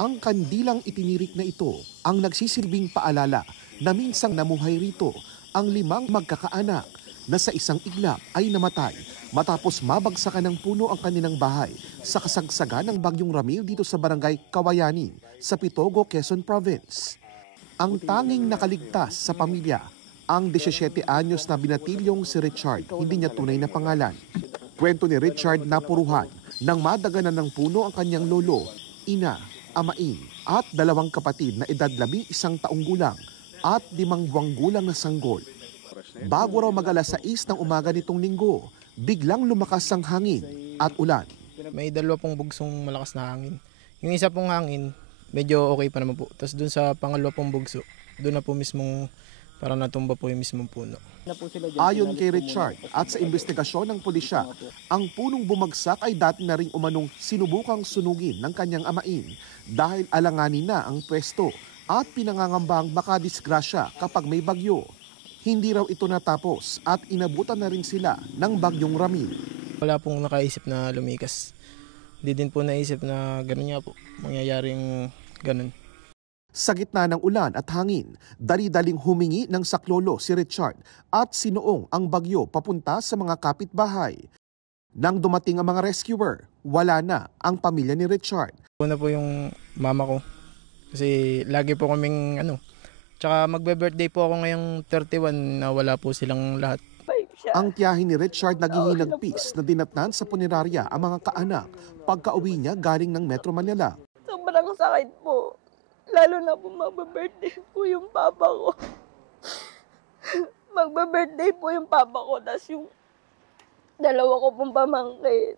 Ang kandilang itinirik na ito ang nagsisilbing paalala na minsang namuhay rito ang 5 magkakaanak na sa isang iglap ay namatay matapos mabagsakan ng puno ang kanilang bahay sa kasagsagan ng Bagyong Ramil dito sa barangay Kawayanin sa Pitogo, Quezon Province. Ang tanging nakaligtas sa pamilya, ang 17 anyos na binatilyong si Richard, hindi niya tunay na pangalan. Kwento ni Richard na puruhan nang madaganan ng puno ang kanyang lolo, ina, amain at 2 kapatid na edad 11 taong gulang at 5 buwang gulang na sanggol. Bago raw mag-alas 6 ng umaga nitong linggo, biglang lumakas ang hangin at ulan. May 2 pong bugsong malakas na hangin. Yung isa pong hangin, medyo okay pa naman po. Tapos dun sa pangalawa pong bugso, doon na po mismong para natumba po yung mismong puno. Ayon kay Richard at sa investigasyon ng pulisya, ang punong bumagsak ay dati na ring umanong sinubukang sunugin ng kanyang amain dahil alanganin na ang pwesto at pinangangambang makadisgrasya kapag may bagyo. Hindi raw ito natapos at inabutan na rin sila ng Bagyong Ramil. Wala pong nakaisip na lumikas. Hindi din po naisip na gano'n nga po, mangyayaring gano'n. Sa gitna ng ulan at hangin, dali-daling humingi ng saklolo si Richard at sinuong ang bagyo papunta sa mga kapitbahay. Nang dumating ang mga rescuer, wala na ang pamilya ni Richard. Una po yung mama ko kasi lagi po kaming tsaka magbe-birthday po ako ngayong 31 na wala po silang lahat. Ang tiyahin ni Richard naghihinagpis na dinatnan sa punerarya ang mga kaanak pagka-uwi niya galing ng Metro Manila. Sobrang sakit po. Lalo na po magbe-birthday po yung papa ko. Magbe-birthday po yung papa ko, tas yung 2 ko pong pamangkin.